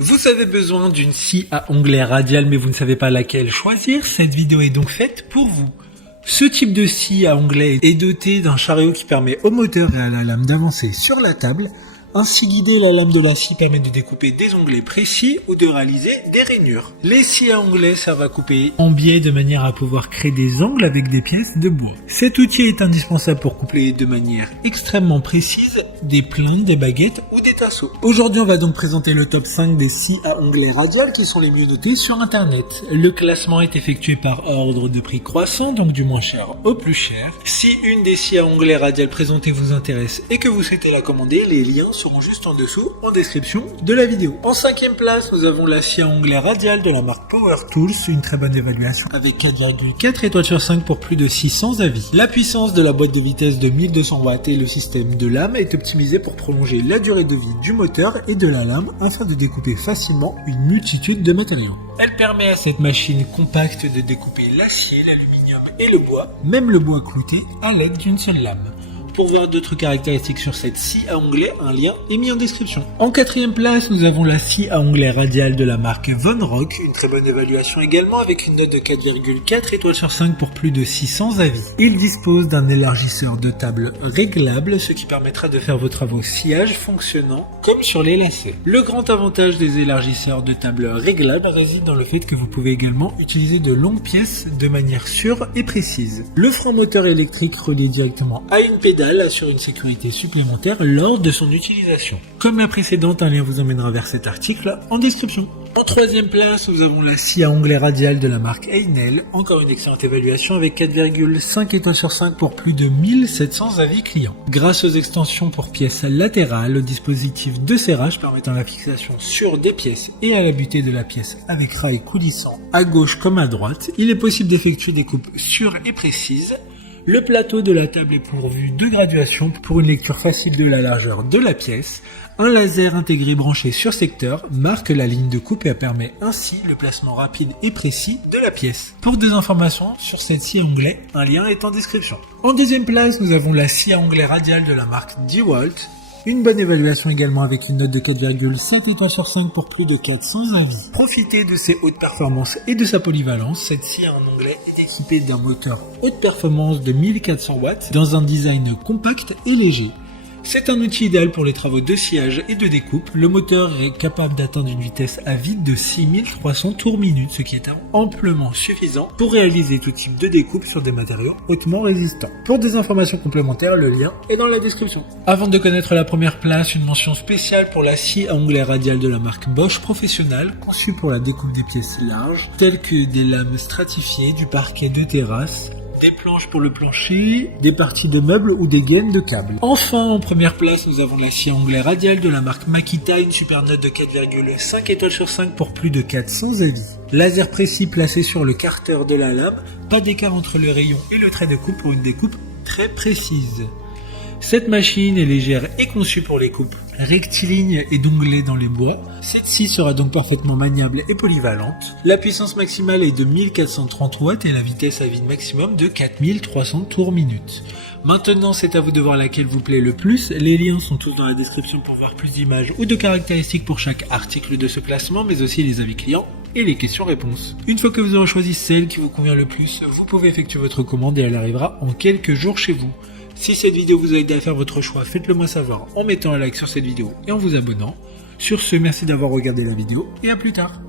Vous avez besoin d'une scie à onglet radial mais vous ne savez pas laquelle choisir, cette vidéo est donc faite pour vous. Ce type de scie à onglet est doté d'un chariot qui permet au moteur et à la lame d'avancer sur la table. Ainsi guidé, la lame de la scie permet de découper des onglets précis ou de réaliser des rainures. Les scies à onglets servent à couper en biais de manière à pouvoir créer des angles avec des pièces de bois. Cet outil est indispensable pour coupler de manière extrêmement précise des plaintes, des baguettes ou des tasseaux. Aujourd'hui, on va donc présenter le top 5 des scies à onglets radiales qui sont les mieux notées sur internet. Le classement est effectué par ordre de prix croissant, donc du moins cher au plus cher. Si une des scies à onglets radiales présentées vous intéresse et que vous souhaitez la commander, les liens seront juste en dessous en description de la vidéo. En 5e place, nous avons la scie à onglet radial de la marque Power Tools, une très bonne évaluation avec 4,4 étoiles sur 5 pour plus de 600 avis. La puissance de la boîte de vitesse de 1200 watts et le système de lame est optimisé pour prolonger la durée de vie du moteur et de la lame afin de découper facilement une multitude de matériaux. Elle permet à cette machine compacte de découper l'acier, l'aluminium et le bois, même le bois clouté, à l'aide d'une seule lame. Pour voir d'autres caractéristiques sur cette scie à onglet, un lien est mis en description. En 4e place, nous avons la scie à onglet radial de la marque Von Rock, une très bonne évaluation également avec une note de 4,4 étoiles sur 5 pour plus de 600 avis. Il dispose d'un élargisseur de table réglable, ce qui permettra de faire vos travaux sciage fonctionnant comme sur les lacets. Le grand avantage des élargisseurs de table réglables réside dans le fait que vous pouvez également utiliser de longues pièces de manière sûre et précise. Le frein moteur électrique relié directement à une pédale assure une sécurité supplémentaire lors de son utilisation. Comme la précédente, un lien vous emmènera vers cet article en description. En 3e place, nous avons la scie à onglet radial de la marque Einel, encore une excellente évaluation avec 4,5 étoiles sur 5 pour plus de 1700 avis clients. Grâce aux extensions pour pièces latérales, au dispositif de serrage permettant la fixation sur des pièces et à la butée de la pièce avec rail coulissant à gauche comme à droite, il est possible d'effectuer des coupes sûres et précises. Le plateau de la table est pourvu de graduations pour une lecture facile de la largeur de la pièce. Un laser intégré branché sur secteur marque la ligne de coupe et permet ainsi le placement rapide et précis de la pièce. Pour des informations sur cette scie à onglet, un lien est en description. En 2e place, nous avons la scie à onglet radial de la marque DeWalt. Une bonne évaluation également avec une note de 4,7 étoiles sur 5 pour plus de 400 avis. Profitez de ses hautes performances et de sa polyvalence. Cette scie à un onglet est équipée d'un moteur haute performance de 1400 watts dans un design compact et léger. C'est un outil idéal pour les travaux de sciage et de découpe. Le moteur est capable d'atteindre une vitesse à vide de 6300 tours minute, ce qui est amplement suffisant pour réaliser tout type de découpe sur des matériaux hautement résistants. Pour des informations complémentaires, le lien est dans la description. Avant de connaître la première place, une mention spéciale pour la scie à onglet radial de la marque Bosch Professionnal, conçue pour la découpe des pièces larges, telles que des lames stratifiées, du parquet de terrasse, des planches pour le plancher, des parties de meubles ou des gaines de câbles. Enfin, en première place, nous avons la scie à onglet radial de la marque Makita, une super note de 4,5 étoiles sur 5 pour plus de 400 avis. Laser précis placé sur le carter de la lame, pas d'écart entre le rayon et le trait de coupe pour une découpe très précise. Cette machine est légère et conçue pour les coupes rectilignes et d'onglets dans les bois. Cette scie sera donc parfaitement maniable et polyvalente. La puissance maximale est de 1430 watts et la vitesse à vide maximum de 4300 tours minute. Maintenant, c'est à vous de voir laquelle vous plaît le plus. Les liens sont tous dans la description pour voir plus d'images ou de caractéristiques pour chaque article de ce classement, mais aussi les avis clients et les questions-réponses. Une fois que vous aurez choisi celle qui vous convient le plus, vous pouvez effectuer votre commande et elle arrivera en quelques jours chez vous. Si cette vidéo vous a aidé à faire votre choix, faites-le moi savoir en mettant un like sur cette vidéo et en vous abonnant. Sur ce, merci d'avoir regardé la vidéo et à plus tard.